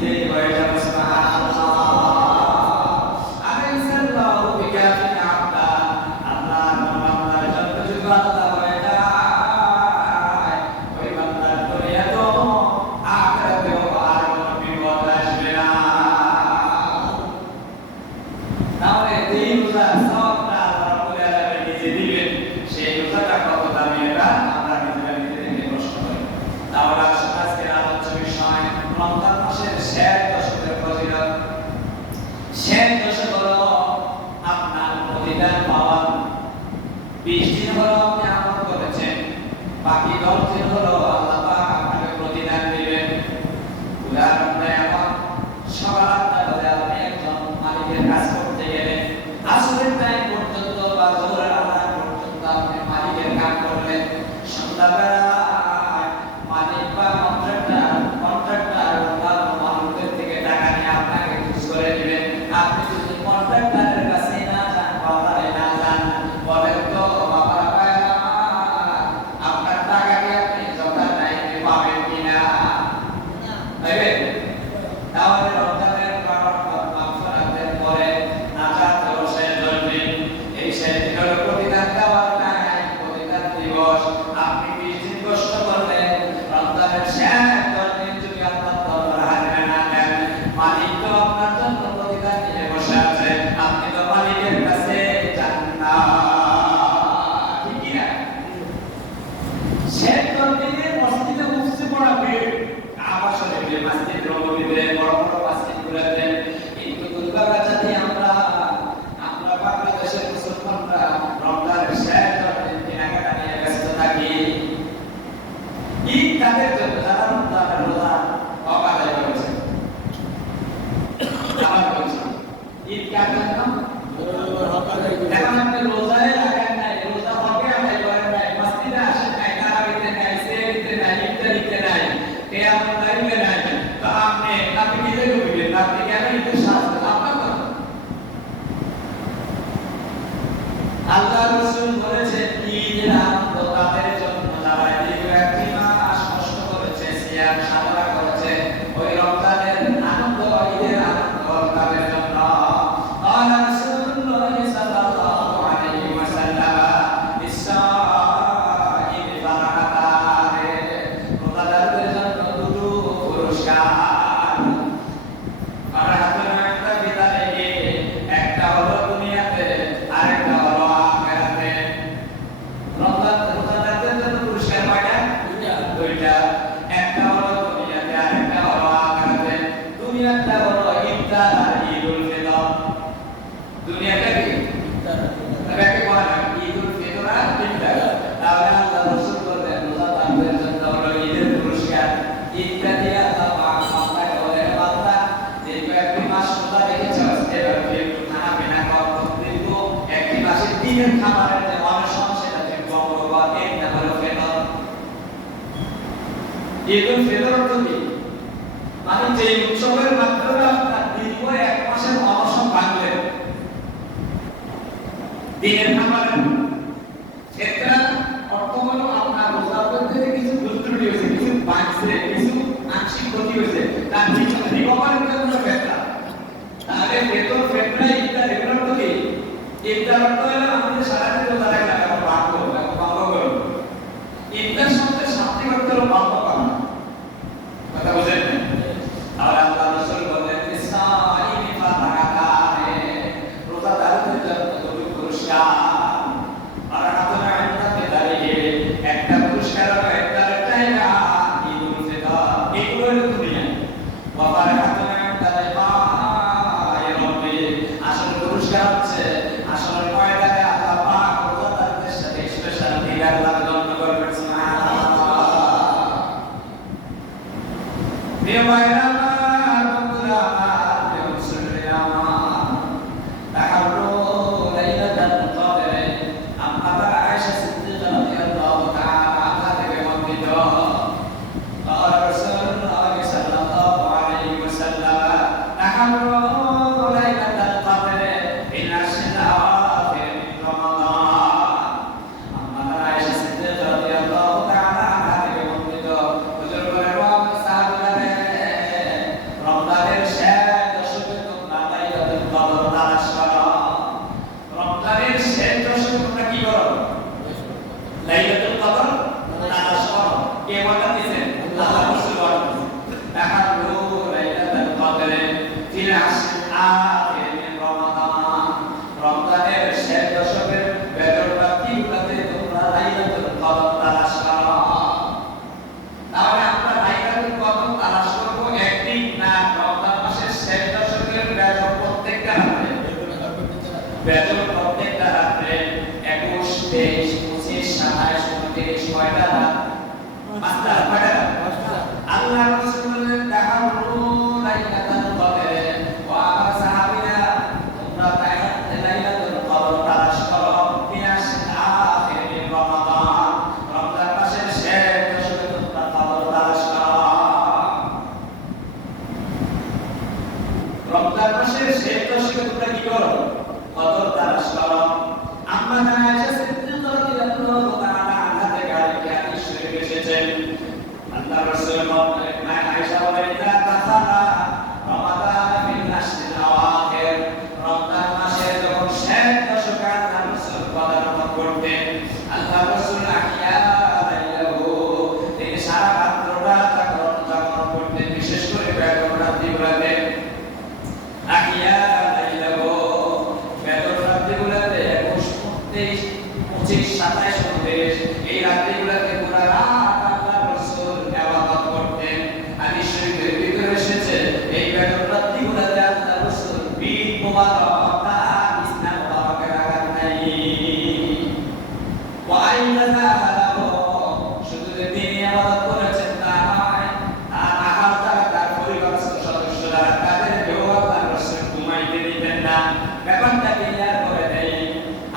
নিজে হয়ে যাবে সুবহানাল্লাহ। আলাইসাল্লাহু বিকাফিন আবদা, আল্লাহ বান্দার জন্য যদি আল্লাহ হয়ে যায়, ওই বান্দার দুনিয়াতেও আখিরাতেও আর কোনো বিপদ আসবে না। তাহলে এই রোজা সবটা আল্লাহ রাব্বুল আলামিন নিজে দিবেন, সেই রোজাটা কত দামি এটা আমরা নিজেদেরকে প্রশ্ন করি। তাহলে আজকের আলোচ্য বিষয় রমজান মাসের শেষ দশকের ফজিলত। শেষ দশক হলো আপনার প্রতিদান পাওয়ার। 20 দিন হলো আপনি আমল করেছেন, বাকি 10 দিন হলো আল্লাহ পাক আপনাকে প্রতিদান দিবেন। উদাহরণ দেয়, এখন সকাল 8টা বাজে আপনি একজন মালিকের কাজ করতে গেলেন, আসরের টাইম পর্যন্ত বা জোহরের আজান পর্যন্ত আপনি মালিকের কাজ করলেন। সন্ধ্যাবেলা মালিক বা কন্ট্রাক্টর তার মালিকের থেকে টাকা নিয়ে আপনাকে ঘুষ করে দিবেন। আপনি যদি কন্ট্রাক্টরের কাছে না যান, বাজারে না যান, বলেন তো বাবা ভাইরা আপনার টাকা কি আপনি যথা টাইমে পাবেন কিনা? পাইবেন? তাহলে রমজানের মাগফিরাতের পরে নাজাতের শেষ 10 দিন, এই শেষ দিন হলো প্রতিদান দেওয়ার টাইম, প্রতিদান দিবস। আপনি 20 দিন কষ্ট করলেন, রমজানের শেষ 10 দিন যদি আল্লাহ দরবারে হাজিরা না দেন, মালিক তো আপনার জন্য প্রতিদান নিয়ে বসে আছে, আপনি তো মালিকের কাছে যান না। ঠিক কি না? শেষ 10 দিনে মসজিদে উপস্থিত পড়া ভিড়, আবার শরীফে মসজিদ নববীতে বড় বড় মসজিদগুলোতে, কিন্তু দুর্গাপূজাতে আমরা বাংলাদেশের মুসলমানরা রমজানের শেষ 10 দিন কেনাকাটা নিয়ে ব্যস্ত থাকি। ঈদ তাদের জন্য যারা রমজানের রোজা আদায় করেছে। আবার বলছি, ঈদ কার জন্য? এখন আপনি রোজায় লাগান নাই, রোজা হকে আদায় করেন নাই, মসজিদে আসেন নাই, তারাবিতে নাই, সেহরিতে নাই, ইফতারিতে নাই, কিয়ামুল লাইলে নাই, তো আপনি কি যে করবেন? আপনি কেন ঈদের সাজবেন? আপনার কথা। আল্লাহ রাসূল বলেছেন, ঈদের আনন্দ তাদের জন্য যারা দীর্ঘ একটি মাস কষ্ট করেছে, সিয়াম সাধনা করেছে, ওই রমজানের আনন্দ, ঈদের আনন্দ তাদের জন্য। قال رسول الله صلى الله عليه وسلم للصائم فرحتان, রোজাদারদের জন্য দুটো পুরস্কার। ফারহাতুন একটা বিদায়ে, একটা হলো দুনিয়াতে, আরেকটা হলো আখিরাতে। রোজাদারদের জন্য পুরস্কার কয়টা? দুইটা। একটা হলো দুনিয়াতে, আরেকটা হলো আখিরাতে। দুনিয়াটা হলো ইফতার আর ঈদুল ফিতর। দুনিয়াটা কি? এটাকে বলা হয় ঈদুল ফিতর আর ইফতার। তাহলে আল্লাহ রাসূল বলেন রোজাদারদের জন্য হলো ঈদের পুরস্কার। ঈদটা দিয়ে আল্লাহ পাক বান্দাকে বলেন, বান্দা দীর্ঘ একটি মাস রোজা রেখেছো, এবার তুই একটু খানা পিনা কর, কিন্তু একটি মাসের দিনের খাবারের যে অনশন সেটা তুই বন্ধ কর। এটা হলো ফিতর। ঈদুল ফিতর অর্থ কি? মানে যে উৎসবের মাধ্যমে আপনার দীর্ঘ এক মাসের অনশন ভাঙলেন দিনের খাবারের ক্ষেত্রে। অর্থ হলো আপনার রোজার মধ্যে কিছু ভুল ত্রুটি হয়েছে, কিছু বাঁচছে, কিছু আংশিক ক্ষতি হয়েছে, তার রিকভারির জন্য ফেতরা। তাহলে ফেতর, ফেতরা, ইফতার এগুলো অর্থ কি? ইফতার অর্থ হলো আমাদের সারাদিন রোজা রাখলাম, এখন ভঙ্গ করো। ইফতার শব্দের শাব্দিক অর্থ হলো ভঙ্গ করা। কথা বুঝেন? আর আল্লাহ রাসূল বলেন, ইসরাঈলি ফারাকাতানে, রোজাদারদের জন্য দুটো পুরস্কার। ফারাকাতুন ইনদা বিদারিহি, একটা পুরস্কার হলো ইফতারের টাইমে ঈদুল ফিতর, এগুলো হলো দুনিয়া। ওয়া ফারাকাতুন ইনদা লিকাই রাব্বি, আসল পুরস্কার হচ্ছে আসল ময়দানে আল্লাহ পাক রোজাদারদের সাথে স্পেশাল দিদার লাগানো করবেন। সুবহানাল্লাহ। প্রিয় ভাইরা আমার, বন্ধুরা আমার, প্রিয় মুসলিমরা আমার, তাকাব্বু লাইলাতুল কদরে আম্মা আয়েশা সিদ্দিকা রাদিয়াল্লাহু তাআলা আনহা থেকে বর্ণিত। قال رسول الله صلى الله عليه وسلم তাকাব্বু লাইলাতুল কদরে ইন আশরাফি মিন রমাদান। আম্মা আয়েশা সিদ্দিকা রাদিয়াল্লাহু তাআলা আনহা থেকে বর্ণিত, হুজুর বলেন, আশরিল আখির মিন রমাদান, রমজানের শেষ দশকের বেজর রাতগুলোতে তোমরা লাইলাতুল কদর তালাশ করো। তাহলে আমরা লাইলাতুল কদর তালাশ করব একদিন না, রমজান মাসের শেষ দশকের বেজর প্রত্যেকটা রাতে, বেজর প্রত্যেকটা রাতে 21, 23, 25, 27, 29 কয়টা রাত? পাঁচটা। কয়টা? আল্লাহ রাসূল বলেন তাহারু লাইলাতুল কদর, ওয়া আমার সাহাবীরা তোমরা লাইলাতুল কদর তালাশ করো ফি আশরিল আখির মিন রমাদান, রমজান মাসের শেষ দশকে তোমরা কদর তালাশ করো। রমজান মাসের শেষ দশকে তোমরা কি করো? কদর তালাশ করো। আম্মা আয়েশা সিদ্দিকা রাদিয়াল্লাহু তাআলা আনহা থেকে আরেকটি হাদিস শরীফ এসেছে, আল্লাহ রাসূল বলেন, আয়েশা বলেন, তাখালা রমাদান ফিল আশরিল আওয়াখির, রমজান মাসের যখন শেষ দশকে আল্লাহ রাসূল কদর করতেন, আল্লাহ রাসূল আহিয়া লাইলাহু, তিনি সারা রাতটা জাগরণ করতেন, বিশেষ করে বেজর রাতগুলোতে। আহিয়া লাইলাহু, বেজর রাতগুলোতে 21, 23, 25, 27, 29 এই রাতগুলোতে পুরা রাত আল্লাহ রাসূল ইবাদত করতেন। হাদিস শরীফের ভিতরে এসেছে এই বেজর রাতগুলোতে আল্লাহ রাসূল বীর মুবারক তা ইসলাম মুবারকের আঘাত নাই। ওয়া আইনাহা লাহু, শুধু যে তিনি ইবাদত করেছেন তা নয়, আর আহার তার পরিবারের সদস্যরা তাদেরকেও আল্লাহ রাসূল ঘুমাইতে দিতেন না। ব্যাপারটা ক্লিয়ার করে দেই,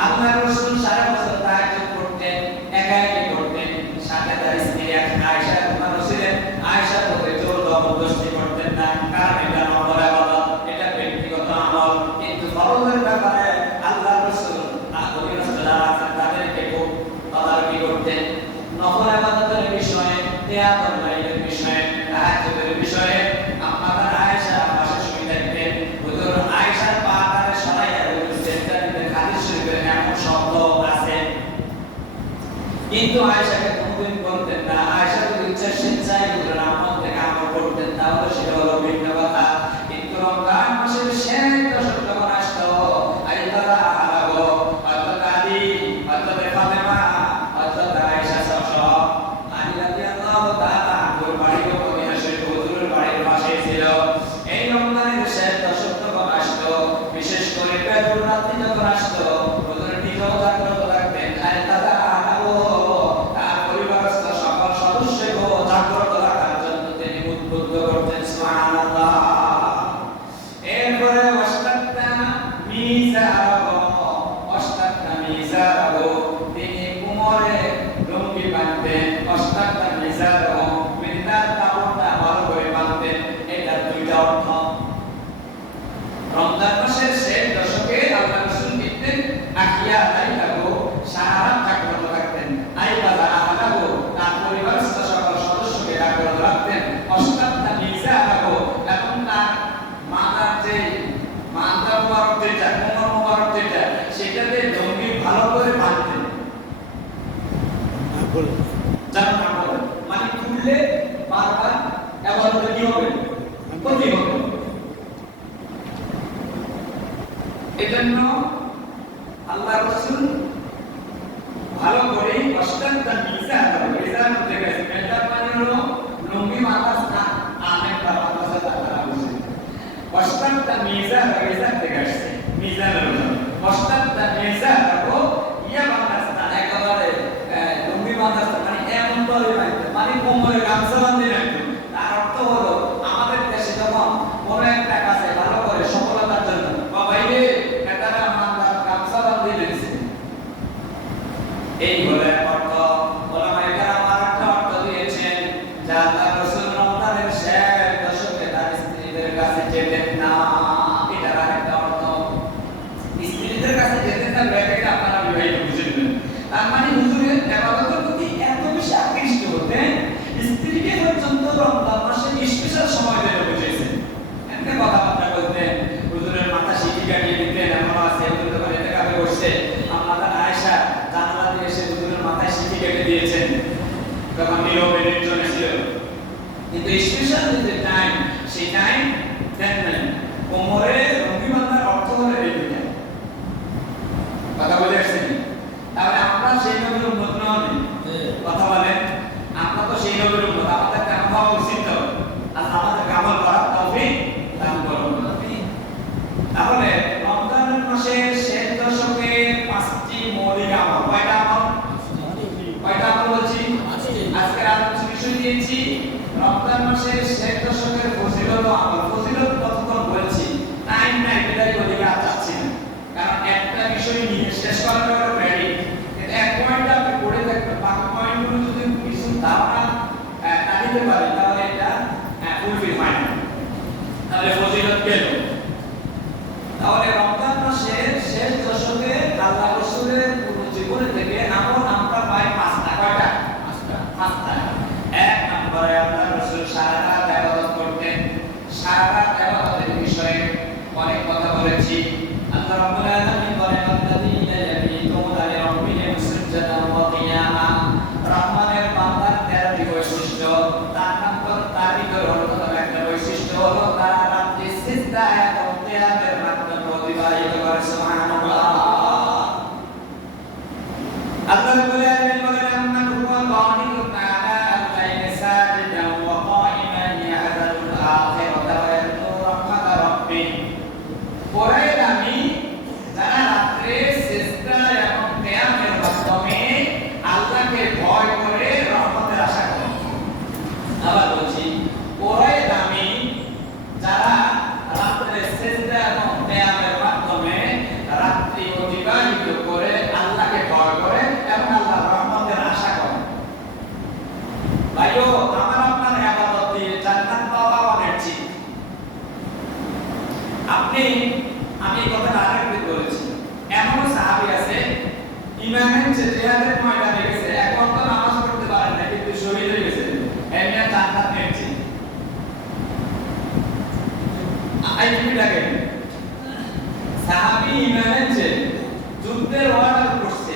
আল্লাহ রাসূল সারা বছর তাহাজ্জুদ করতেন, একাই করতেন, সাথে তার স্ত্রী আয়েশা উম্মুল ছিলেন। আয়েশা প্রতি জোর জবরদস্তি করতেন না, কারণ এটা নফল ইবাদত, এটা ব্যক্তিগত আমল। কিন্তু ফরজের ব্যাপারে আল্লাহ রাসূল যারা আছেন তাদেরকে খুব তদারকি করতেন। নফল ইবাদতের বিষয়ে, কিয়ামুল লাইলের বিষয়ে, তাহাজ্জুদের বিষয়ে আম্মা আয়েশা পাশে শুয়ে থাকতেন। হুজুর আয়েশার পাটারে সরাইয়া হুজুর সেজদা দিতেন। হাদিস শরীফে এমন শব্দ আছে, কিন্তু আয়েশাকে কোনদিন বলতেন না। আয়েশা যদি ইচ্ছা স্বেচ্ছায় হুজুরের আমল থেকে আমল করতেন, তাহলে সেটা হলো ভিন্ন কথা। কিন্তু রমজান মাসের শেষ দশক যখন আসতো, আইতারা আলাগো, হযরত আলী, হযরত ফাতেমা, হযরত আয়েশা সহ আলী রাদিয়াল্লাহু তাআলা আনহুর বাড়িও মদিনা শরীফ হুজুরের বাড়ির পাশেই ছিল। এই রমজানের শেষ দশক যখন আসতো, বিশেষ করে বেজর রাত্রি যখন আসতো, হুজুর নিজেও জাগ্রত থাকতেন। আইতারা আলাগো, তার পরিবারস্থ সকল সদস্যকেও জাগ্রত রাখার জন্য তিনি উদ্বুদ্ধ করতেন। সুবহানাল্লাহ। এরপরে অষ্টাত্তা মিজারো, তিনি কোমরে লুঙ্গি বাঁধতেন। অষ্টাত্তা মিজারো, মিজার কাপড়টা ভালো করে বাঁধতেন। এটা দুইটা অর্থ। রমজান মাসের শেষ দশকে আল্লাহ রাসূল দিতেন আহিয়া লাইলাহু, সারা রাত জাগ্রত থাকতেন। আইবাদা আহলাহু, তার পরিবারস্থ সকল সদস্যকে জাগ্রত রাখতেন। অষ্টাত্তা মিজারো, এবং তার মাথার যে মাথা মুবারক যেটা, কোমর মুবারক যেটা, সেটাতে লুঙ্গি ভালো করে বাঁধতেন, যেন না বলে, মানে খুললে বারবার এবার কি হবে, ক্ষতি হবে। এজন্য আল্লাহ রাসূল ভালো করে অষ্টাত্তা মিজারো, মিজার মধ্যে গেছে, এটা মানে হলো লুঙ্গি মাথা না আমের বাবা মাথা তারা বুঝে। অষ্টাত্তা মিজারো মিজার থেকে আসছে, মিজারের জন্য অষ্টাত্তা মিজারো ইয়া বান্দাস্তা, একেবারে লুঙ্গি বান্দাস্তা, মানে এমন করে বাঁধতে, মানে কোমরে গামছা বাঁধতে রাখতো। তার অর্থ হলো আমাদের দেশে যখন কোনো একটা কাজে ভালো করে সফলতার জন্য বাবাইলে এটারে আমার গামছা বাঁধতে দিয়েছে, এই হলো অর্থ। ওলামায়ে কেরাম আরেকটা অর্থ দিয়েছেন যে আল্লাহ রাসূল রমজানের শেষ দশকে তার স্ত্রীদের কাছে যেতেন না, এটার আরেকটা অর্থ। স্ত্রীদের কাছে যেতেন না নবীর উম্মত নন কথা বলেন আমরা তো সেই নবীর উম্মত আমাদের কেন হওয়া উচিত আর আমাদের আমল করার তৌফিক দান করুন তাহলে রমজানের মাসের শেষ দশকে পাঁচটি মৌলিক আমল কয়টা আমল বলছি আজকের আলোচনার বিষয় দিয়েছি রমজান মাসের শেষ দশকের ফজিলত আমল ফজিলত কতক্ষণ বলছি টাইম নাই বিদায় বলিকে আর যাচ্ছি না কারণ একটা বিষয় নিয়ে শেষ করার পরে রেডি কিন্তু এক পয়েন্ট আপনি পড়ে দেখবেন বাকি পয়েন্টগুলো যদি কিছু ধারণা না দিতে পারে তাহলে এটা ফুলফিল হয় না তাহলে ফজিলত গেল তাহলে রমজান মাসের শেষ দশকে আল্লাহ রাসূলের পুরো জীবন থেকে আমল আমরা পাই পাঁচটা কয়টা পাঁচটা এক নম্বরে আল্লাহ রাসূল সারা রাত ইবাদত করতেন সারা রাত ইবাদতের বিষয়ে অনেক কথা বলেছি আল্লাহ রাব্বুল আলামিন বলেন আল্লাযীনা ইয়াবিতুনা লিরাব্বিহিম সুজদান ওয়া কিয়ামা রহমানের বান্দার 13টি বৈশিষ্ট্য তার ভিতর অন্যতম একটা বৈশিষ্ট্য হলো তারা রাত্রি সিজদায় এবং কিয়ামের মাধ্যমে অতিবাহিত করে সুবহানাল্লাহ আল্লাহ রাব্বুল আলামিন বলেন আম্মান হুয়া কানিতুন আলা আল-লাইলি সাজিদান ওয়া কাইমান ইয়াহযারুল আখিরাতা ওয়া ইয়ারজু রাহমাত রাব্বিহ পরে আমি যারা রাতে সিজদা এবং কিয়ামের মাধ্যমে আল্লাহকে ভয় করে রহমতের আশা করে আবার বলছি পরে আমি যারা রাতে সিজদা এবং কিয়ামের মাধ্যমে রাত্রি অতিবাহিত করে আল্লাহকে ভয় করে এবং আল্লাহর রহমতের আশা করে ভাইও আমার আপনার ইবাদত দিয়ে জান্নাত পাওয়া অনেক ঠিক আপনি আমি এই কথাটা আরেকবার বলেছি এমন সাহাবী আছে ইমামের যে জিহাদের ময়দানে গেছে এক ওয়াক্ত নামাজ পড়তে পারেন না কিন্তু শহীদ হয়ে গেছে এমনি জান্নাত পেয়েছে আইকিটাকে সাহাবী ইমামের যে যুদ্ধের অর্ডার করছে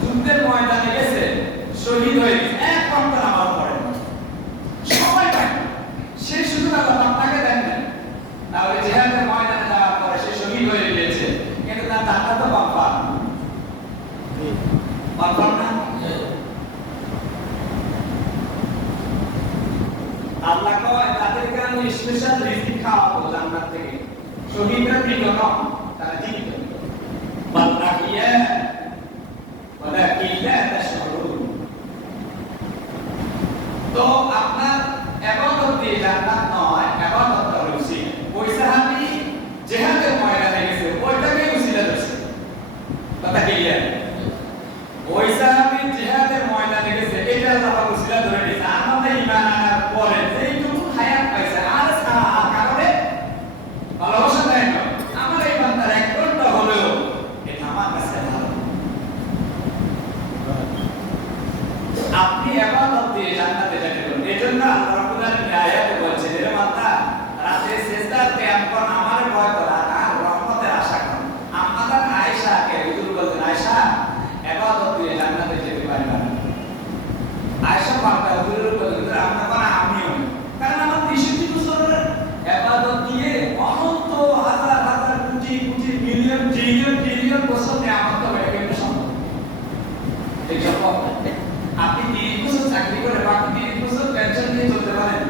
যুদ্ধের ময়দানে গেছে শহীদ হয়ে গেছে এক ওয়াক্ত নামাজ পড়েন সবাই পায় সে শুধু আপনাকে দেন না তাহলে জিহাদের ময়দানে যাওয়ার পরে সে শহীদ হয়ে গিয়েছে কিন্তু তার টাকা তো পান না আল্লাহ কয় তাদেরকে আমি স্পেশাল রিজিক খাওয়াবো জান্নাত থেকে শহীদরা মৃত নন তারা জীবিত বাল্লাহিয়া ওয়ালাকিন লা তাশউরুন তো আপনার ইবাদত দিয়ে জান্নাত নয় ইবাদত হচ্ছে ওই সাহাবী জিহাদের ময়দানে গেছে ওইটাকে উসিলা ধরছে কথা ক্লিয়ার ওই সাহাবী জিহাদের ময়দানে গেছে এটা আল্লাহ উসিলা ধরে দিয়েছে আমাদের ঈমান আনার পরে যেইটুকু হায়াত পাইছে আর কারণে ভালোবাসা দেয় না আমার এই বান্দার এক ঘন্টা হলেও এটা আমার কাছে ভালো আপনি ইবাদত দিয়ে জান্নাতে যেতে পারেন এজন্য আল্লাহ রাব্বুল আলামিন আয়াতে বলছেন হে বান্দা রাতে সিজদার কিয়াম কর আমার ভয় কর আর রহমতের আশা কর আমাদের আয়েশাকে হুজুর বলতেন আয়েশা ইবাদত দিয়ে জান্নাতে যেতে পারবে না আয়েশা পাকটা হুজুর বলতেন আমরা কোন আমিও কারণ আমার 63 বছরের ইবাদত দিয়ে অনন্ত হাজার হাজার কোটি কোটি মিলিয়ন ট্রিলিয়ন বছর নিয়ামত হয়ে গেল সম্ভব ঠিক সম্ভব আপনি 30 বছর চাকরি করে বাকি 30 বছর পেনশন নিয়ে চলতে পারেন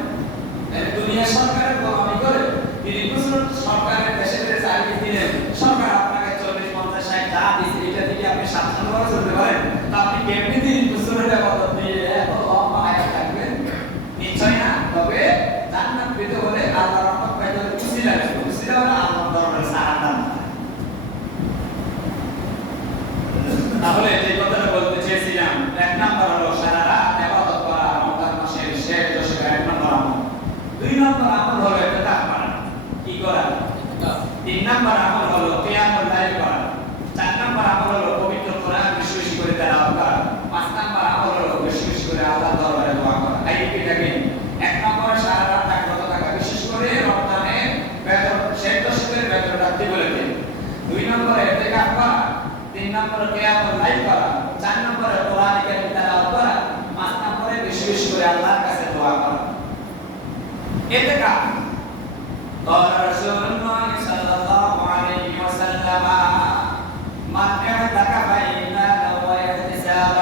দুনিয়া সরকারের গোলামি করে 30 বছর সরকারের দেশে সার্ভিস দিলেন সরকার আপনাকে 40 50 60 যা দিচ্ছে এটা দিয়ে আপনি স্বাচ্ছন্দ্য করে চলতে পারেন তো আপনি কেমনি 30 বছরের ইবাদত দিয়ে এত লম্বা হায়াত থাকবেন নিশ্চয় না তবে জান্নাত পেতে হলে আল্লাহর রহমত পাইতে হলে উসিলা লাগবে উসিলা হলো আল্লাহর দরবারে সাহায্য তাহলে যে কথাটা বলতে চেয়েছিলাম এক নাম্বার হলো সারা রাত ইবাদত করা রমজান মাসের শেষ দশকে এক নাম্বার আমল দুই নাম্বার আমল হলো ইতিকাফ করা কি করা তিন নাম্বার আমল হলো কিয়ামুল লাইল করা চার নাম্বার আমল হলো পবিত্র কোরআন বেশি বেশি করে তেলাওয়াত করা পাঁচ নাম্বার আমল হলো বেশি বেশি করে আল্লাহর দরবারে দোয়া করা এই কি এক নম্বরে সারা রাত জাগ্রত থাকা বিশেষ করে রমজানে বেতন শেষ দশকের বেতন রাত্রি বলে দেন দুই নম্বরে ইতিকাফ করা তিন নম্বরে কিয়ামুল লাইল করা চার নম্বরে কোরআন কারীম তেলাওয়াত করা পাঁচ নম্বরে বেশি বেশি করে আল্লাহর কাছে দোয়া করা ইতিকাফ قال رسول الله صلى الله عليه وسلم من اعتكف إيمانا واحتسابا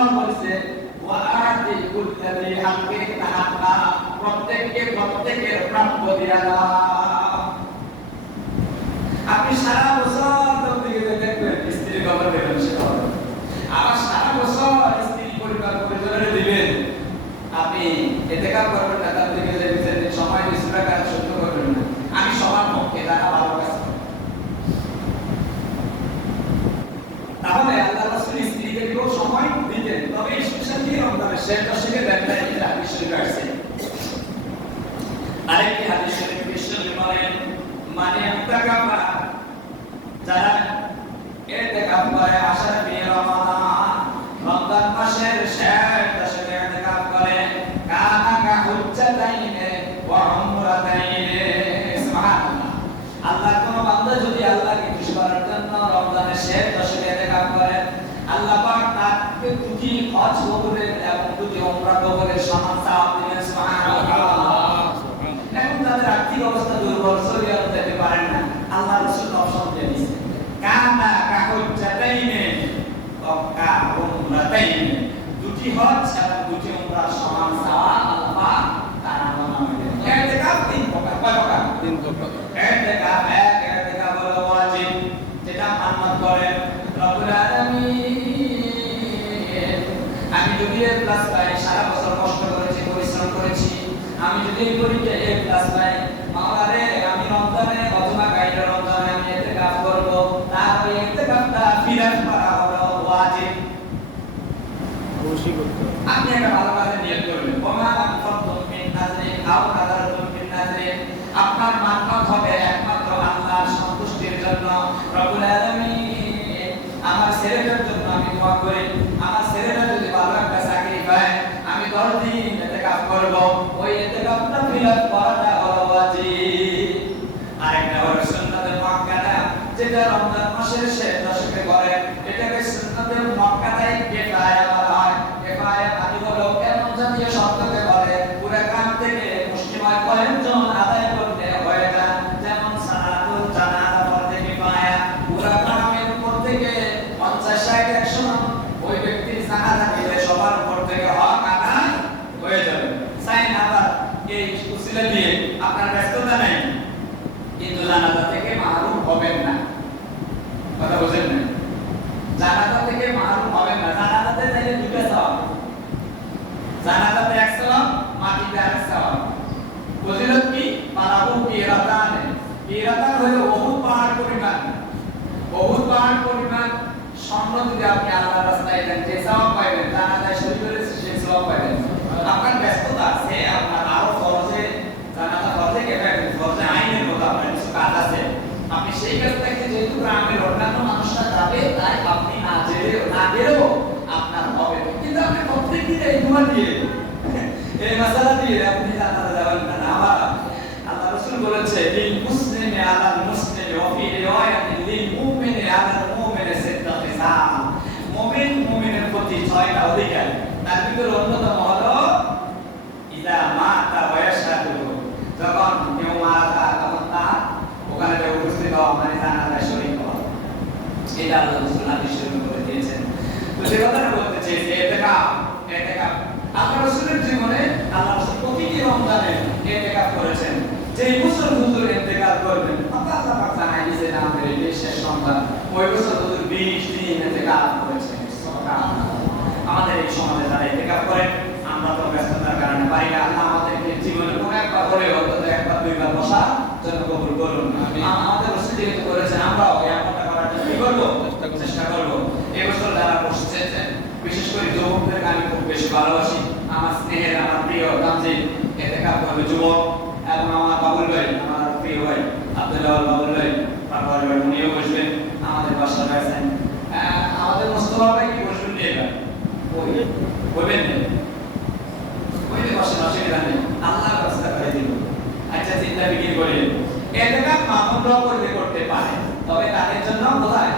আল্লাহ বলেছে ওয়া আতি কুল্লাযী হাক্কিন হাক্কা, প্রত্যেককে প্রত্যেকের প্রাপ্য দিয়া দাও। আপনি সারা বছর দিকে দেখবেন স্ত্রী খবর দেবেন, সে খবর আবার সারা বছর স্ত্রী পরিবার পরিজনের দিবেন, আপনি ইতিকাফ করবেন না, তার দিকে যে সময় ইসরা কাজ সহ্য করবেন না। আমি সবার পক্ষে তারা ভালো কাজ করে। তাহলে আল্লাহ রাসূল স্ত্রীকে কেউ সময় দিতেন, তবে স্পেশালি রমজানের শেষ দশকে দেন না, এটা হাদিস শরীফে আসছে। আরেকটি হাদিস শরীফে বিশ্বনবী বলেন মানে ইতিকাফা যারা ইতিকাফ করে আশরাফি রমাদান, রমজান মাসের শেষ দশকে ইতিকাফ করে, কানা কা হুজ্জাতাইনে ওয়া উমরাতাইনে। সুবহানাল্লাহ। আল্লাহ কোন বান্দা যদি আল্লাহকে খুশি করার জন্য রমজানের শেষ দশকে ইতিকাফ করে, আল্লাহ পাক তাকে দুটি হজ কবুলের এবং দুটি উমরা কবুলের সমান সওয়াব দিবেন। সুবহানাল্লাহ। এখন তাদের আর্থিক অবস্থা দুর্বল, সরিয়ে যেতে পারেন না, আল্লাহ রাসূল অপশন দিয়ে দিয়েছেন কানা কা হুজ্জাতাইনে ওয়া কা উমরাতাইনে, দুটি হজ এবং দুটি উমরা সমান সওয়াব আল্লাহ পাক তার নামে দেন। ইতিকাফ তিন প্রকার, কয় প্রকার? তিন প্রকার। ইতিকাফ এক, ইতিকাফ হলো ওয়াজিব, যেটা মান্নত করেন রব্বুল আলামিন, আমি যদি এ প্লাস পাই, সারা বছর কষ্ট করেছি, পরিশ্রম করেছি, আমি যদি এই পরীক্ষা এ প্লাস পাই, মাওলা রে আমি রমজানে অথবা গাইডে রমজানে আমি ইতিকাফ করব, তার ওই ইতিকাফটা ফিরাত করা হলো ওয়াজিব। আপনি একটা ভালো কাজে নিয়ত করবেন, ওমা আনফাকতুম মিন নাযরিন আও নাযারতুম মিন নাযরিন, আপনার মান্নত হবে একমাত্র আল্লাহর সন্তুষ্টির জন্য। রব্বুল আলামিন আমার ছেলেটার জন্য আমি দোয়া করি, আমার ছেলেটা যদি ভালো একটা চাকরি পায়, আমি 10 দিন ইতিকাফ করব, ওই ইতিকাফটা ফিরাত করাটা হলো ওয়াজিব। আরেকটা হলো সুন্নাতে মুআক্কাদা, যেটা রমজান মাসের শেষ দশকে করে, এটাকে সুন্নাতে মুআক্কাদায়ে কিফায়া বলা হয়। কিফায়া মানে হলো এমন জাতীয় শব্দকে বলে পুরো গ্রাম থেকে মুসলিমায় কয়েকজন আদায় করতে হয়ে যায়, যেমন সালাতুল জানাজা পড়তে কিফায়া, পুরো গ্রামের উপর থেকে 50 60 100 ওই ব্যক্তির জানাজা দিলে সবার উপর থেকে হক আদায় হয়ে যাবে। সাইন আবার এই উসিলা দিয়ে আপনার ব্যস্ততা নাই, কিন্তু জানাজা থেকে মাহরুম হবেন না। কথা বুঝেন না? জানাজা থেকে মাহরুম হবেন না। জানাজাতে যাইলে দুটো সওয়াব, জানাজাতে এক সওয়াব, মাটিতে আরেক সওয়াব। ফজিলত কি? পারাবু কিরাতান, কিরাতান হলো বহুত পাহাড় পরিমাণ, বহুত পাহাড় পরিমাণ স্বর্ণ যদি আপনি আল্লাহর রাস্তায় দেন, যে সওয়াব পাবেন, জানাজায় শরীক হলে সেই সওয়াব পাবেন। আপনার ব্যস্ততা আছে, আপনার আরো ফরজে জানাজা ফরজে কিফায়া, ফরজে আইনের মতো আপনার কিছু কাজ আছে, আপনি সেই কাজটাকে যেহেতু গ্রামের অন্যান্য মানুষরা যাবে, তাই আপনি না গেলেও আপনার হবে। কিন্তু আপনি প্রত্যেকদিন এই দোয়া দিয়ে এই মাসালা দিয়ে আপনি জানাজা যাবেন না। আবার আল্লাহ রাসূল বলেছে লিল মুসলিমি আলাল মুসলিমি ওয়া ফি রিওয়ায়াতিন লিল মুমিনি আলাল মুমিনি সিত্তা খিসাল, মুমিন মুমিনের প্রতি 6টা অধিকার, তার ভিতরে অন্যতম হলো ইদা মাতা ওয়া ইয়াশহাদু, যখন কেউ মারা যায় তখন তার ওখানে উপস্থিত হওয়া মানে জানাজায় শরীক হওয়া। এটা আল্লাহ রাসূল হাদিস শরীফে বলে দিয়েছেন। তো যে কথাটা বলতে চাই যে ইতিকাফ আল্লাহ রাসূলের জীবনে আল্লাহ রাসূল প্রতিটি রমজানে ইতিকাফ করেছেন। যে বছর হুজুর ইতিকাফ করবেন, আল্লাহ পাক জানাই দিয়েছেন আমাদের এই শেষ রমজান, ওই বছর হুজুর 20 দিন ইতিকাফ করেছেন। সুবহানাল্লাহ। আমাদের এই সমাজে যারা ইতিকাফ করেন, আমরা তো ব্যস্ততার কারণে পারি না, আল্লাহ আমাদেরকে জীবনে কোনো একবার হলেও অন্তত একবার দুইবার বসার জন্য কবুল করুন। আমাদের রাসূল যেহেতু করেছেন, আমরাও এমনটা করার জন্য কি করব? চেষ্টা করব। এই বছর যারা বসেছেন, বিশেষ করে যুবকদেরকে আমি খুব বেশি ভালোবাসি, আমার স্নেহের, আমার প্রিয় তামজিদ ইতিকাফ করবে যুবক, এবং আমার বাবুল ভাই, আমার প্রিয় ভাই আব্দুল্লাহ বাবুল ভাই, পারবার ভাই উনিও বসবেন, আমাদের বাসায় আছেন। আমাদের মোস্তফা ভাই কি বসবেন না? এবার বলবেন না, ওই যে বসে অসুবিধা নেই, আল্লাহ রাস্তা করে দিব। আচ্ছা, চিন্তা বিক্রি করি ইতিকাফ মামুনরাও করতে পারে, তবে তাদের জন্য কোথায়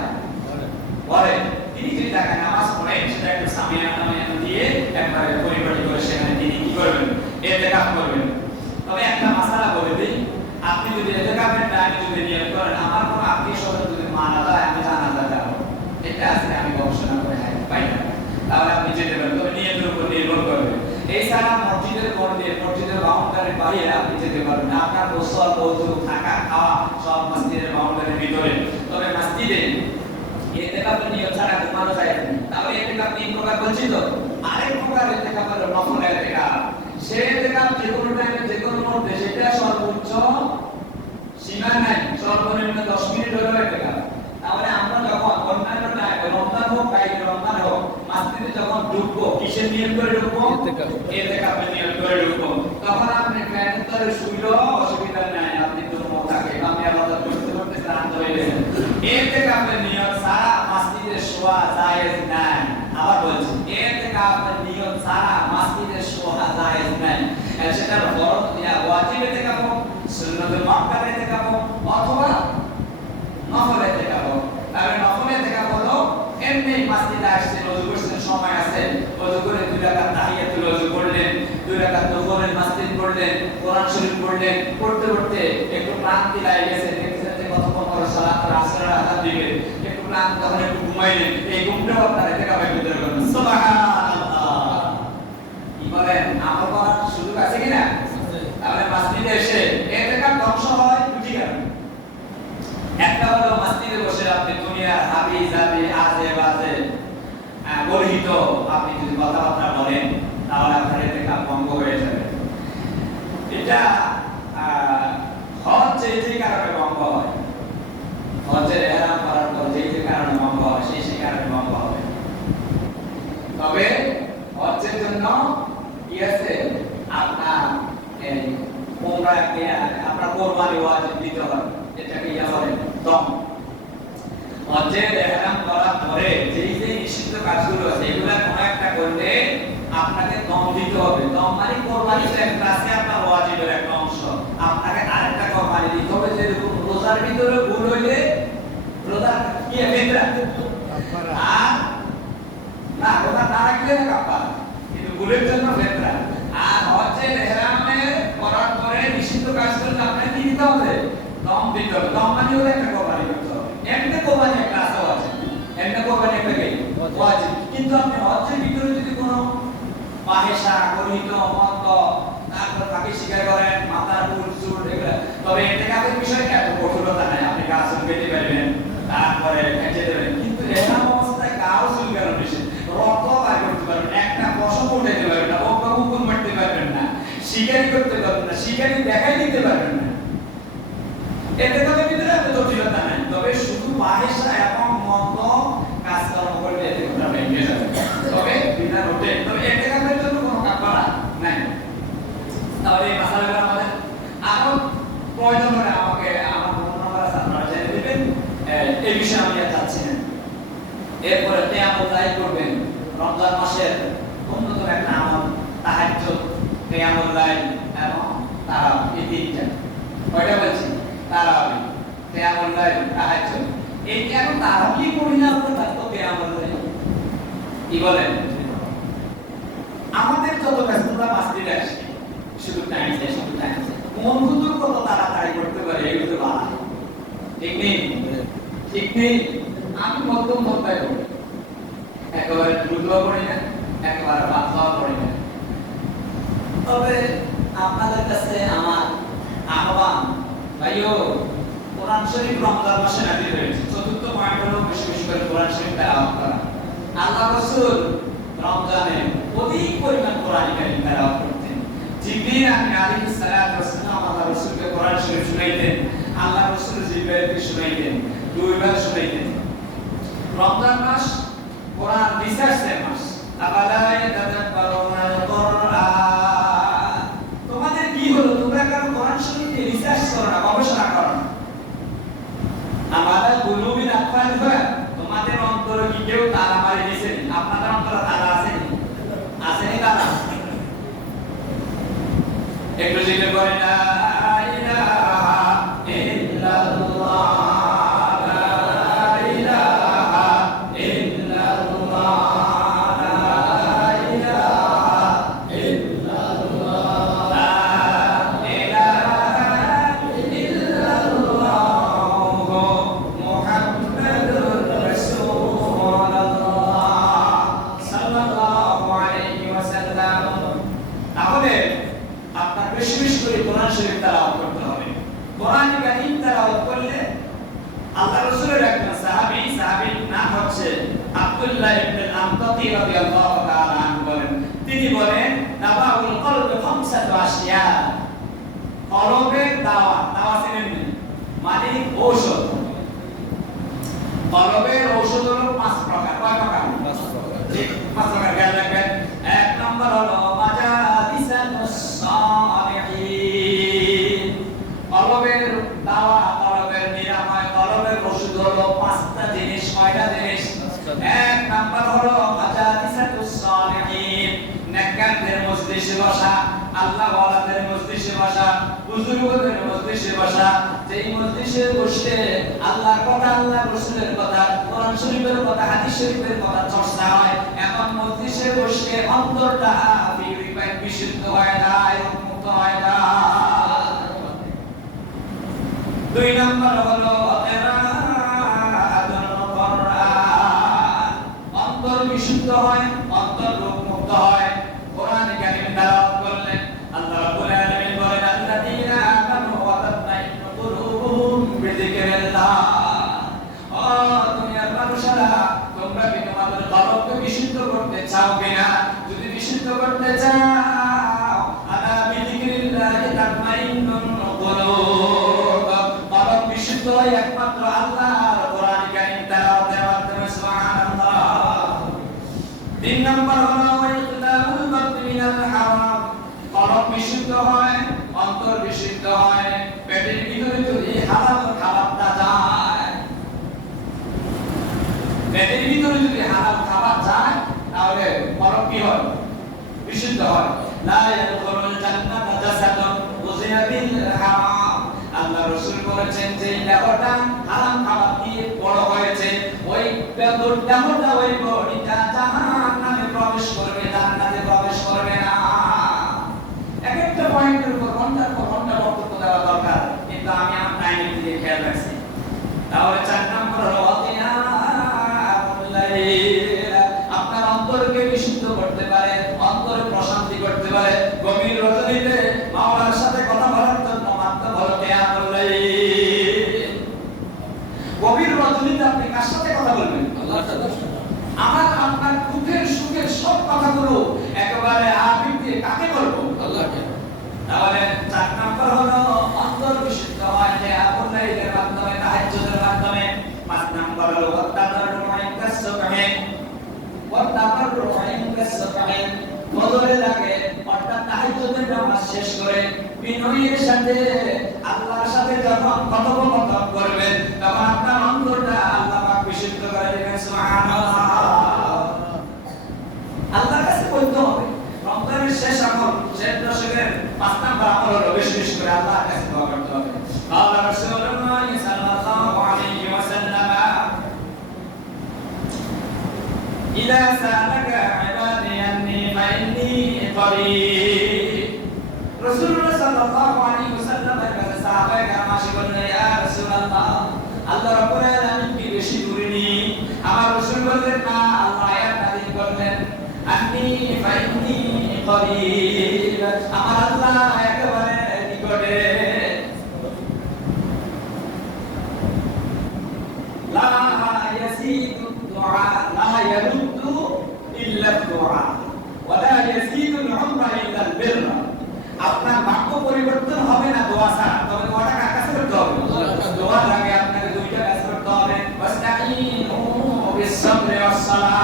বলে তিনি যদি টাকা নামাজ পড়েন, সেটা একটু সামিয়ানা দিয়ে একবারে পরিপাটি করে সেখানে তিনি কি করবেন? ইতিকাফ করবেন। তবে একটা মাসালা বলে দিই, আপনি যদি ইতিকাফের টাইমে যদি নিয়ত করেন আমার কোনো আত্মীয় স্বজন যদি মারা যায়, আমি জানাজা যাব, এটা আজকে আমি গবেষণা করে পাই না, তাহলে আপনি যেতে মসজিদের বাউন্ডারির ভিতরে। তবে মসজিদে ইতিকাফের নিয়ত ছাড়া ঘুমানো যায় না। তাহলে ইতিকাফ তিন প্রকার বলছি তো। আরেক প্রকার ইতিকাফ হলো নফল ইতিকাফ। সেই ইতিকাফ যে কোনো টাইমে যে কোনো মুহূর্তে, সেটা সর্বোচ্চ সীমা নাই, সর্বনিম্ন 10 মিনিট হলো ইতিকাফ। তাহলে আমরা যখন অন্যান্য টাইমে রমজান হোক বাইরে রমজান হোক মসজিদে যখন ঢুকবো, কিসের নিয়ত করে ঢুকবো? ইতিকাফের নিয়ত করে ঢুকবো। তখন আপনি ফ্যানের তলে শুইলেও অসুবিধা নাই, আপনি দুর্বল থাকে, আপনি আলাদা করতে করতে ক্লান্ত হয়ে গেছেন। ইতিকাফের নিয়ত ছাড়া মসজিদে শোয়া জায়েজ নাই। আবার বলছি, ইতিকাফের নিয়ত ছাড়া মসজিদে শোয়া জায়েজ নাই। সেটা ফরজ ইয়া ওয়াজিব ইতিকাফ হোক, সুন্নাতুল মুআক্কাদা ইতিকাফ হোক, অথবা নফল ইতিকাফ হোক। তাহলে নফল ইতিকাফ হলো এমনি মসজিদে আসছেন, ওযু করছেন, সময় আছে, ওযু করে 2 রাকাত তাহিয়াতুল ওযু করলেন, 2 রাকাত দুহরের মাসজিদ পড়লেন, কোরআন শরীফ পড়লেন, পড়তে পড়তে একটু ক্লান্তি লাগে গেছে, দেখছেন যে কতক্ষণ পরে সালাতুল আসরের আযান দিবে, একটু ক্লান্ত, তখন একটু ঘুমাইলেন, এই ঘুমটাও আপনার ইতিকাফের ভিতরে করবেন। সুবহানাল্লাহ। কি বলেন, আমল করার সুযোগ আছে কিনা? তাহলে মসজিদে এসে ইতিকাফ ধ্বংস হয় দুটি কারণে। একটা হলো মসজিদে বসে আপনি দুনিয়ার হাবি জাবি আজে বাজে গর্হিত আপনি যদি কথাবার্তা বলেন, তাহলে আপনার ইতিকাফ ভঙ্গ হয়ে যাবে। এটা হজ যে কারণে ভঙ্গ হয়, হজের ইহরাম করার পর যে কারণে ভঙ্গ হয়, সেই কারণে ভঙ্গ হবে। তবে হজের জন্য কি আছে, আপনার এই উমরা কে আপনার কুরবানি ওয়াজিব দিতে হবে, এটাকে ইয়া বলে দম। হজের ইহরাম করার পরে যে নিষিদ্ধ কাজগুলো আছে, এগুলা কোন একটা করলে আপনাকে দম দিতে হবে। দম মানে কুরবানি একটা আছে, আপনার ওয়াজিবের একটা অংশ, আপনাকে আরেকটা কুরবানি দিতে হবে। যেরকম রোজার ভিতরে ভুল হইলে রোজা কি ফিতরা আর না, রোজা না রাখলে না কাফারা, কিন্তু ভুলের জন্য ফিতরা। আর হজের ইহরামে করার পরে নিষিদ্ধ কাজ করলে আপনাকে কি দিতে হবে? দম দিতে হবে। দম মানে হলো একটা কুরবানি করতে হবে। একটা কুরবানি একটা আছে, একটা কুরবানি একটা কি ওয়াজিব। কিন্তু আপনি হজের ভিতরে যদি কোনো ফাহিশা গর্হিত মন্দ, তারপর তাকে স্বীকার করেন, মাথার চুল চুল এগুলা, তবে ইতিকাফের বিষয় এত কঠোরতা নাই, আপনি গা চুল কেটে পারবেন, তারপরে কেটে দেবেন। কিন্তু ইহরাম অবস্থায় গাও চুল কাটানো নিষেধ, রক্ত বার করতে পারবেন না, একটা পশম উঠাইতে পারবেন না, বক্কা কুকুর মারতে পারবেন না, শিকারি করতে পারবেন না, শিকারি দেখাই দিতে পারবেন না। ইতিকাফের ভিতরে এত জটিলতা নাই, তবে শুধু ফাহিশা এবং মন্দ কাজকর্ম করলে ইতিকাফটা ভেঙে যাবে, তবে বিধান ওঠে। তবে ইতিকাফের জন্য কোনো কাফারা নাই। তাহলে এই মাসালাগুলো আমাদের আরো প্রয়োজন হলে আমাকে আমার ফোন নাম্বার আছে, আপনারা জেনে দিবেন, এই বিষয়ে আমি আর যাচ্ছি না। এরপরে কিয়ামুল লাইল করবেন, রমজান মাসের অন্যতম একটা আমল তাহাজ্জুদ, কিয়ামুল লাইল এবং তারাবি, এই তিনটা। কয়টা বলছি? তারাবি, কিয়ামুল লাইল, তাহাজ্জুদ। এই কেন তারাবি পড়ি না আপনারা, তো কিয়ামুল লাইল কি বলেন? আমাদের যত ব্যস্ততা মসজিদে আসে, শুধু টাইম চাই, শুধু টাইম চাই, কোন হুজুর কত তাড়াতাড়ি করতে পারে এগুলো ভালো, ঠিক নেই? ঠিক নেই। আমি মধ্যম মধ্যে করি, একেবারে দ্রুতও করি না, একেবারে বাধ্যও করি না। তবে আপনাদের কাছে আমার আহ্বান, ভাইও, কোরআন শরীফ রমজান মাসে নাযিল হয়েছে। চতুর্থ পয়েন্ট হলো বেশি বেশি করে কোরআন শরীফ তেলাওয়াত করা। আল্লাহ রাসূল রমজানে অধিক পরিমাণ কোরআন কারীম তেলাওয়াত করতেন। জিবরিল আলাইহিস সালাতু ওয়াস সালাম আল্লাহ রাসূলকে কোরআন শরীফ শুনাইতেন, আল্লাহ রাসূল জিবরিলকে শুনাইতেন, দুইবার শুনাইতেন। রমজান মাস কোরআন রিসার্চের মাস। আফালা ইয়াতাদাব্বারুনাল কুরআন, তোমাদের কি হলো, তোমরা কেন কোরআন শরীফে রিসার্চ করো না, গবেষণা করো না? আমাদের কুলুবিন আকফালফা, তোমাদের অন্তরে কি কেউ তালা মারি দিয়েছে? আপনাদের অন্তরে তালা আসেনি? আসেনি তালা? একটু জিজ্ঞেস করেন না, ইলাহা ইল্লাল্লাহ, লা ইলাহা ইল্লাল্লাহ, লা ইলাহা ইল্লাল্লাহ, লা ইলাহা ইল্লাল্লাহ, মুহাম্মাদুর রাসূলুল্লাহ সাল্লাল্লাহু আলাইহি ওয়াসাল্লাম। তাহলে আপনার বেশি বেশি করে কোরআন শরীফ আব্দুল্লাহ ইবনে আল-আমতাতি রাদিয়াল্লাহু তাআলা আনহু বলেন, তিনি বলেন নাবাউল কলবি খামসাতু আশিয়া, কলবের দাওয়া, দাওয়া চিনেন মানে ঔষধ। কলবের ঔষধ হলো 5 প্রকার। কয় প্রকার? 5 প্রকার। ঠিক 5 প্রকার খেয়াল রাখবেন। এক নম্বর হলো মাজালিসাতুস সালিহিন। কলবের দাওয়া, কলবের নিরাময়, কলবের ওষুধ হলো 5টা জিনিস। কয়টা জিনিস? এক নম্বর হলো মাজালিসাতুস সালিহিন, নেককারদের মজলিসে বসা, আল্লাহ ওয়ালাদের মজলিসে বসা, বুজুর্গদের মজলিসে বসা। যেই মজলিসে বসে আল্লাহর কথা, আল্লাহর রাসূলের কথা, কোরআন শরীফের কথা, হাদিস শরীফের কথা চর্চা হয়, এমন মজলিসে বসে অন্তরটা পিউরিফাইড, বিশুদ্ধ হয়ে যায়, মুক্ত হয়ে যায়। 2 নম্বর হলো কিরাআতুল কুরআন, অন্তর বিশুদ্ধ হয়, অন্তর মুক্ত হয়। কোরআন কারীম তেলাওয়াত করলে আল্লাহ রাব্বুল আলামিন বলেন আল্লাযীনা আমানু ওয়া তাতমাইন্নু কুলুবুহুম বিযিকরিল্লাহ। ও দুনিয়ার মানুষেরা, তোমরা কি তোমাদের কলবকে বিশুদ্ধ করতে চাও কিনা? যদি বিশুদ্ধ করতে চাও, আলা বিযিকরিল্লাহ তাতমাইন্নুল কুলুব, কলব বিশুদ্ধ হয় একমাত্র আল্লাহর কোরআন কারীম তেলাওয়াতের মাধ্যমে। সুবহানাল্লাহ। 3 নম্বর হলো ইকলাউল বাতনি মিনাল হারাম, কলব বিশুদ্ধ হয়, অন্তর বিশুদ্ধ হয়, পেটের ভিতরে যদি হারাম খাবারটা যায়, পেটের ভিতরে যদি হারাম খাবার যায়, তাহলে কলব কি হয়? বিশুদ্ধ হয়। লা ইয়াদখুলুল জান্নাতা জাসাদুন উযিয়া বিল হারাম, আল্লাহ রাসূল বলেছেন যে দেহটা হারাম খাবার দিয়ে বড় হয়েছে, ওই দেহটা, ওই বডিটা জাহান্নামে প্রবেশ করবে, জান্নাতে প্রবেশ করবে না। এক একটা পয়েন্টের উপর ঘন্টার পর ঘন্টা বক্তব্য দেওয়া দরকার, কিন্তু আমি আমার টাইমের দিকে খেয়াল রাখছি। তাহলে 4 নম্বর হলো আপনার অন্তরকে বিশুদ্ধ করতে পারে, অন্তরে প্রশান্তি করতে পারে। গভীর রজনীতে মাওলার সাথে কথা বলার জন্য মাধ্যম হলো কিয়ামুল লাইল। গভীর রজনীতে আপনি কার সাথে কথা বলবেন? আল্লাহর সাথে। আমার আপনার দুঃখের সুখের সব কথাগুলো একেবারে আবেগ দিয়ে কাকে বলবো? আল্লাহকে। তাহলে 4 নম্বর হলো অন্তর বিশুদ্ধ হয় কিয়ামুল লাইলের মাধ্যমে, তাহাজ্জুদের মাধ্যমে। 5 নম্বর হলো ফজরের আগে অর্থাৎ তাহাজ্জুদের নামাজ শেষ করে বিনয়ের সাথে আল্লাহর সাথে যখন কথোপকথন করবেন, তখন আপনার অন্তরটা আল্লাহ পাক বিশুদ্ধ করে দিবেন। সুবহানাল্লাহ। আল্লাহর কাছে বলতে হবে। রমজানের শেষ আমল, শেষ দশকের 5 নম্বর আমল হলো বেশি বেশি করে আল্লাহর কাছে দোয়া করতে হবে। আল্লাহ রাসূলুল্লাহ সাল্লাল্লাহু আলাইহি ওয়াসাল্লাম ইযা সাআলাকা ইবাদি আন্নী ফাইন্নী করিব। রাসূলুল্লাহ সাল্লাল্লাহু আলাইহি ওয়াসাল্লামের কাছে সাহাবায়ে কেরাম আসে বললেন, ইয়া রাসূলুল্লাহ, আল্লাহ রাব্বুল আলামিন কি বেশি দূরে নেই? আমার রাসূল বললেন, না। আল্লাহ আয়াত নাযিল করলেন, আন্নী ফাইন্নী করিব, আমার আল্লাহ একেবারে নিকটে। লা ইয়াসিদু দুআ, লা ইয়ারুদ্দু ইল্লা দুআ, ওয়া লা ইয়াসিদুল উমরা ইল্লা আল বিরর। আপনার বাক্য পরিবর্তন হবে না দোয়া ছাড়া। তবে দোয়াটা কার কাছে করতে হবে? দোয়া লাগে আপনাকে 2টা কাজ করতে হবে। ওয়াস্তাঈনু বিস-সাবরি ওয়াস-সালাহ,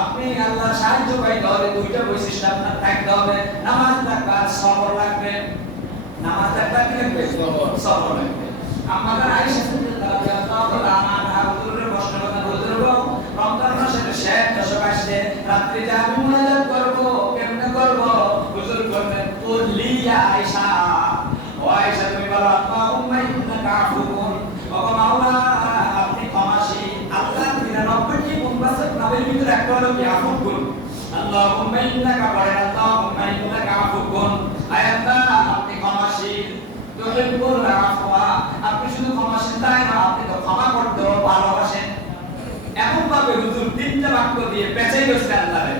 আপনি আল্লাহর সাহায্য পাইতে হলে 2টা বৈশিষ্ট্য আপনার থাকতে হবে। নামাজ লাগবে, সবর লাগবে। নামাজ লাগবে, কি লাগবে? সবর লাগবে। আমাদের আয়েশা রাদিয়াল্লাহু তাআলা হুজুরের প্রশ্নের কথা বলতে রব, রমজান মাসের শেষ দশক আসছে, রাত্রি যে আমি মুনাজাত করব, কেমনে করব? হুজুর বললেন, কুল্লি ইয়া আয়েশা, ও আয়েশা তুমি বলো, আল্লাহুম্মা ইন্নাকা আফুউন, ও মাওলা আপনি ক্ষমাশীল। আল্লাহ 99টি মুনবাসত নামের ভিতরে একটা হলো কি? আফুউন। আল্লাহুম্মা ইন্নাকা বলেন, আল্লাহুম্মা ইন্নাকা আফুউন, আয় আল্লাহ আপনি ক্ষমাশীল। তুহিব্বুল আফওয়া, আপনি শুধু ক্ষমাশীল তাই না, আপনি তো ক্ষমা করতেও ভালোবাসেন। এমন ভাবে হুজুর 3টা বাক্য দিয়ে পেঁচাই গেছে আল্লাহরে।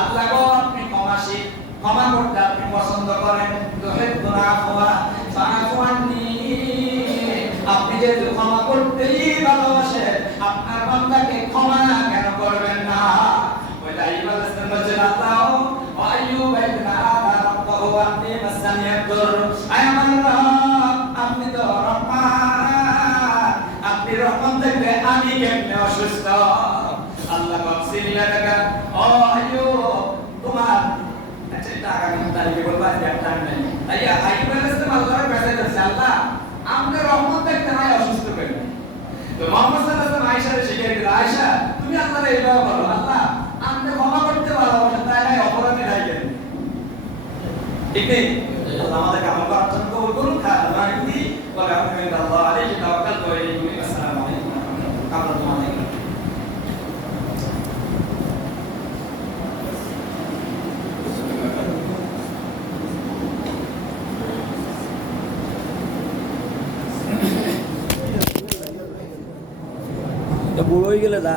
আল্লাহ গো আপনি ক্ষমাশীল, ক্ষমা করতে আপনি পছন্দ করেন। তুহিব্বুল আফওয়া ফাআফু আন্নী, আপনি যে ক্ষমা করতেই ভালোবাসেন, আপনার বান্দাকে ক্ষমা কেন এমনি অসুস্থ আল্লাহ কবসিল্লা টাকা ও আইয়ো তোমার আচ্ছা টাকা কিন্তু তারিখে বলবা যে টাইম নাই আইয়া আইয়ুব আলাইহিস সালাম আল্লাহর কাছে যাচ্ছে আল্লাহ আমাদের রহমত দেখতে হয় অসুস্থ করে তো মুহাম্মদ সাল্লাল্লাহু আলাইহি ওয়াসাল্লাম আয়েশাকে শিখিয়ে দিলেন আয়েশা তুমি আল্লাহর এইভাবে বলো আল্লাহ আমাকে ক্ষমা করতে ভালোবাসেন তাই নাই অপরাধী নাই কেন ঠিক নেই আল্লাহ আমাদেরকে আমল করার জন্য কবুল করুন খাওয়া যদি বলে আল্লাহ আলাইহি তাওয়াক্কাল করে আসসালামু আলাইকুম আমরা তোমাদের বুড়ো হয়ে গেলে দা